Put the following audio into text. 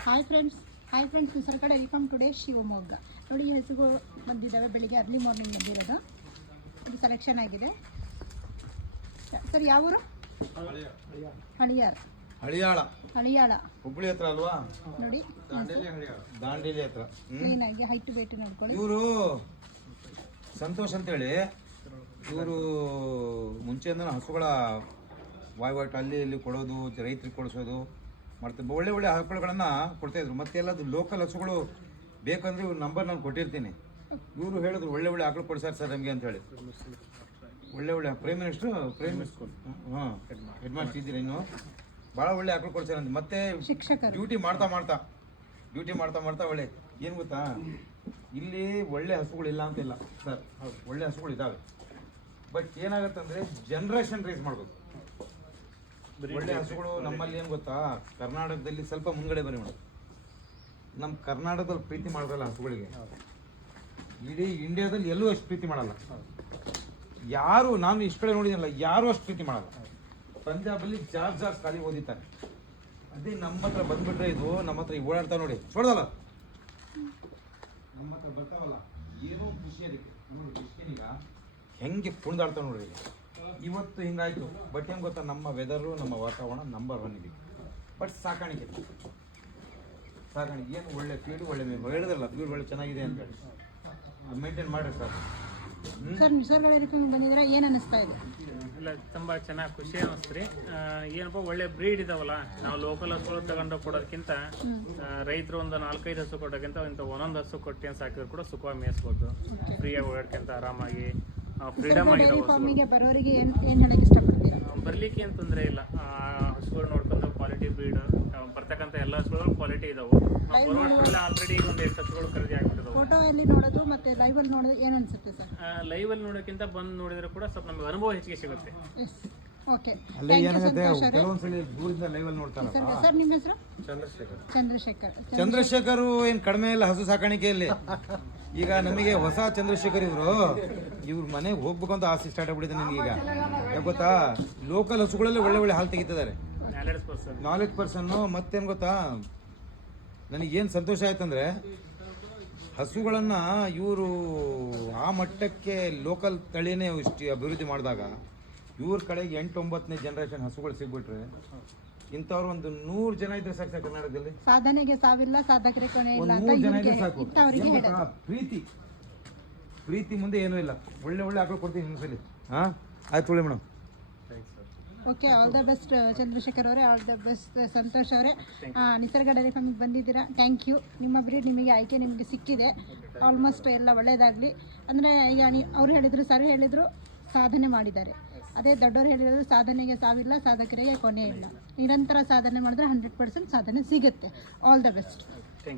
Hi friends ನಿಸರ್ಗ dairy farm today Shivamogga. ನೋಡಿ, ಈ ಹಸುಗಳು ಬಂದಿದ್ದಾವೆ. ಬೆಳಿಗ್ಗೆ ಅರ್ಲಿ ಮಾರ್ನಿಂಗ್ ಬಂದಿರೋದು. ಇದು ಸೆಲೆಕ್ಷನ್ ಆಗಿದೆ. ಸರ್, ಯಾವ ಊರು? ಹಳಿಯಾಳ ಹುಬ್ಬಳ್ಳಿ ಹತ್ರ ಅಲ್ವಾ? ನೋಡಿ, ದಾಂಡೇಲಿ ಹತ್ರ. ಕ್ಲೀನ್ ಆಗಿ ಹೈಟ್ ವೇಟ್ ನೋಡ್ಕೊಳ್ಳಿ. ಇವರು ಸಂತೋಷ್ ಅಂತೇಳಿ, ಇವರು ಮುಂಚೆಯಿಂದ ಹಸುಗಳ ವಾಯ್ವಾಟ್ ಅಲ್ಲಿ ಇಲ್ಲಿ ಕೊಡೋದು, ರೈತರಿಗೆ ಕೊಡಿಸೋದು ಮಾಡ್ತಾರೆ. ಒಳ್ಳೆ ಹಸುಗಳನ್ನ ಕೊಡ್ತಾಯಿದ್ರು. ಮತ್ತೆ ಎಲ್ಲದು ಲೋಕಲ್ ಹಸುಗಳು ಬೇಕಂದ್ರೆ ಇವ್ರ ನಂಬರ್ ನಾನು ಕೊಟ್ಟಿರ್ತೀನಿ. ಇವರು ಹೇಳಿದ್ರು ಒಳ್ಳೆ ಆಕಳು ಕೊಡ್ಸಾರ ಸರ್ ನಮಗೆ ಅಂತ ಹೇಳಿ. ಒಳ್ಳೆ ಪ್ರೈಮ್ ಮಿನಿಸ್ಟರ್ ಹಾಂ ಹೆಡ್ ಮಾಸ್ಟರ್ ಇದ್ದೀರಿ. ಇನ್ನು ಭಾಳ ಒಳ್ಳೆ ಆಕಳು ಕೊಡ್ಸಾರ ಅಂತ. ಮತ್ತೆ ಶಿಕ್ಷಕರು ಡ್ಯೂಟಿ ಮಾಡ್ತಾ ಒಳ್ಳೆ ಏನು ಗೊತ್ತಾ, ಇಲ್ಲಿ ಒಳ್ಳೆ ಹಸುಗಳಿಲ್ಲ ಅಂತಿಲ್ಲ ಸರ್, ಒಳ್ಳೆ ಹಸುಗಳು ಇದ್ದಾವೆ. ಬಟ್ ಏನಾಗತ್ತಂದ್ರೆ ಜನರೇಷನ್ ರೈಸ್ ಮಾಡ್ಬೇಕು. ಒಳ್ಳೆ ಹಸುಗಳು ನಮ್ಮಲ್ಲಿ ಏನು ಗೊತ್ತಾ, ಕರ್ನಾಟಕದಲ್ಲಿ ಸ್ವಲ್ಪ ಮುಂದ್ಗಡೆ ಬನ್ನಿ ಮೇಡಮ್. ನಮ್ಮ ಕರ್ನಾಟಕದಲ್ಲಿ ಪ್ರೀತಿ ಮಾಡೋದಲ್ಲ ಹಸುಗಳಿಗೆ, ಇಡೀ ಇಂಡಿಯಾದಲ್ಲಿ ಎಲ್ಲೂ ಅಷ್ಟು ಪ್ರೀತಿ ಮಾಡಲ್ಲ ಯಾರು. ನಾನು ಇಷ್ಟು ಕಡೆ ನೋಡಿದಿಲ್ಲ, ಯಾರು ಅಷ್ಟು ಪ್ರೀತಿ ಮಾಡಲ್ಲ. ಪಂಜಾಬಲ್ಲಿ ಜಾರ್ಜ್ ಖಾಲಿ ಓದಿತಾರೆ. ಅದೇ ನಮ್ಮ ಹತ್ರ ಬಂದ್ಬಿಟ್ರೆ ಇದು ನಮ್ಮ ಹತ್ರ ಈಗ ಓಡಾಡ್ತಾ ನೋಡಿ, ನೋಡೋದಲ್ಲ ನಮ್ಮ ಹತ್ರ ಬರ್ತಾವಲ್ಲ, ಏನೋ ಖುಷಿ ಅದಕ್ಕೆ. ಈಗ ಹೆಂಗೆ ಕುಣಿದಾಡ್ತಾವೆ ನೋಡ್ರಿ. ಇವತ್ತು ಹಿಂಗಾಯ್ತು. ಬಟ್ ಹೆಂಗೆ ಗೊತ್ತಾ, ನಮ್ಮ ವೆದರು ನಮ್ಮ ವಾತಾವರಣ ನಂಬರ್ 1 ಇದೆ. ಬಟ್ ಸಾಕಾಣಿಕೆ ಏನು ಒಳ್ಳೆ ಫೀಡು, ಒಳ್ಳೆ ಮೇವು ಹೇಳಿದ್ರಲ್ಲ, ಫೀಡ್ ಒಳ್ಳೆ ಚೆನ್ನಾಗಿದೆ ಅಂತ ಹೇಳಿ ಮೇಂಟೈನ್ ಮಾಡಿರಿ ಸರ್. ಸರ್, ನಿಸರ್ಗ ಡೈರಿ ಫಾರ್ಮ್ ಬಂದಿದ್ರೆ ಏನು ಅನ್ನಿಸ್ತಾ ಇದೆ? ಇಲ್ಲ, ತುಂಬ ಚೆನ್ನಾಗಿ ಖುಷಿ ಅನ್ನಿಸ್ತು ರೀ. ಏನಪ್ಪ, ಒಳ್ಳೆ ಬ್ರೀಡ್ ಇದಾವಲ್ಲ. ನಾವು ಲೋಕಲ್ ಹಸುಗಳು ತಗೊಂಡು ಕೊಡೋದಕ್ಕಿಂತ ರೈತರು ಒಂದು 4-5 ಹಸು ಕೊಡೋಕ್ಕಿಂತ ಇಂಥ ಒಂದೊಂದು ಹಸು ಕೊಟ್ಟು ಸಾಕಿದ್ರು ಕೂಡ ಸುಖವಾಗಿ ಮೇಯಿಸ್ಬೋದು. ಫ್ರೀಯಾಗಿ ಓಡಾಡ್ಕೊಂತ ಆರಾಮಾಗಿ ಫ್ರೀಡಮ್ ಡೈರಿ ಫಾರ್ಮಿಗೆ ಬರೋರಿಗೆ ಏನು ಹೇಳಕ್ಕೆ ಇಷ್ಟಪಡ್ತೀರಾ? ಬರ್ಲಿಕ್ಕೆ ಏನು ತೊಂದರೆ ಇಲ್ಲ. ಹಸುಗಳು ನೋಡ್ಕೊಂಡು ಕ್ವಾಲಿಟಿ ಬ್ರೀಡ್ ಬರ್ತಕ್ಕಂಥ ಎಲ್ಲ ಹಸುಗಳು ಕ್ವಾಲಿಟಿ ಇದಾವೆ. ಆಲ್ರೆಡಿ ಒಂದು 8 ಹಸುಗಳು ಖರೀದಿ ಆಗಿಬಿಟ್ಟಿದಾವೆ. ಫೋಟೋ ಅಲ್ಲಿ ನೋಡೋದು ಮತ್ತೆ ಲೈವ್ ಅಲ್ಲಿ ನೋಡೋದು ಏನು ಅನ್ಸುತ್ತೆ ಸರ್? ಲೈವ್ ಅಲ್ಲಿ ನೋಡೋಕ್ಕಿಂತ ಬಂದು ನೋಡಿದ್ರೆ ಕೂಡ ಸ್ವಲ್ಪ ನಮಗೆ ಅನುಭವ ಹೆಚ್ಚಿಗೆ ಸಿಗುತ್ತೆ. ಓಕೆ, ಅಲ್ಲೇ ಏನಾಗುತ್ತೆ, ಕೆಲವೊಂದ್ಸಲಿ ದೂರದಿಂದ ಲೈವಲ್ಲಿ ನೋಡ್ತಾರೆ. ಸರ್, ನಿಮ್ಮ ಹೆಸರು? ಚಂದ್ರಶೇಖರ್ ಏನು ಕಡಿಮೆ ಇಲ್ಲ ಹಸು ಸಾಕಾಣಿಕೆಯಲ್ಲಿ. ಈಗ ನಮಗೆ ಹೊಸ ಚಂದ್ರಶೇಖರ್ ಇವ್ರ ಮನೆಗೆ ಹೋಗ್ಬೇಕು ಅಂತ ಆಸೆ ಸ್ಟಾರ್ಟ್ ಆಗ್ಬಿಟ್ಟಿದೆ ನನಗೆ. ಈಗ ಯಾಕೆ ಗೊತ್ತಾ, ಲೋಕಲ್ ಹಸುಗಳಲ್ಲಿ ಒಳ್ಳೆ ಹಾಲು ತೆಗಿತಿದ್ದಾರೆ, ನಾಲೆಜ್ ಪರ್ಸನ್ನು. ಮತ್ತೇನು ಗೊತ್ತಾ, ನನಗೇನು ಸಂತೋಷ ಆಯ್ತಂದ್ರೆ, ಹಸುಗಳನ್ನು ಇವರು ಆ ಮಟ್ಟಕ್ಕೆ ಲೋಕಲ್ ತಳಿನೇ ಇಷ್ಟು ಅಭಿವೃದ್ಧಿ ಮಾಡಿದಾಗ ಇವ್ರ ಕಡೆಗೆ 8-9ನೇ ಜನರೇಷನ್ ಹಸುಗಳು ಸಿಗ್ಬಿಟ್ರೆ, ಇಂಥವ್ರು ಒಂದು 100 ಜನ ಇದ್ರೆ ಸಾಕು ಸರ್ ಕರ್ನಾಟಕದಲ್ಲಿ. ಸಾಧನೆಗೆ ಸಾವಿಲ್ಲ, ಸಾಧಕರೇ ಕೊನೆ ಇಲ್ಲ ಅಂತ 100 ಜನ ಇದ್ರೆ ಇವರಿಗೆ ಸಾಕು. ಪ್ರೀತಿ ಮುಂದೆ ಏನೂ ಇಲ್ಲ. ಒಳ್ಳೆ ಆಕಳು ಕೊಡ್ತೀನಿ ಇನ್ನೊಂದ್ಸಲಿ. ಆಯ್ತು ಒಳ್ಳೆ madam. Okay, all the best Chandrashekhar ಅವರೇ, ಆಲ್ ದ ಬೆಸ್ಟ್ ಸಂತೋಷ್ ಅವರೇ. ನಿಸರ್ಗ ಡೈರಿ ಫಾರ್ಮಿಗೆ ಬಂದಿದ್ದೀರಾ, ಥ್ಯಾಂಕ್ ಯು. ನಿಮ್ಮ ಬ್ರೀಡ್ ನಿಮಗೆ ಆಯ್ಕೆ ನಿಮಗೆ ಸಿಕ್ಕಿದೆ. ಆಲ್ಮೋಸ್ಟ್ ಎಲ್ಲ ಒಳ್ಳೆಯದಾಗಲಿ. ಅಂದರೆ ಈಗ ಅವ್ರು ಹೇಳಿದರು, ಸರ್ ಹೇಳಿದರು, ಸಾಧನೆ ಮಾಡಿದ್ದಾರೆ. ಅದೇ ದೊಡ್ಡವರು ಹೇಳಿರೋದು, ಸಾಧನೆಗೆ ಸಾವಿಲ್ಲ, ಸಾಧಕರಿಗೆ ಕೊನೆ ಇಲ್ಲ. ನಿರಂತರ ಸಾಧನೆ ಮಾಡಿದ್ರೆ 100% ಸಾಧನೆ ಸಿಗುತ್ತೆ. All the best.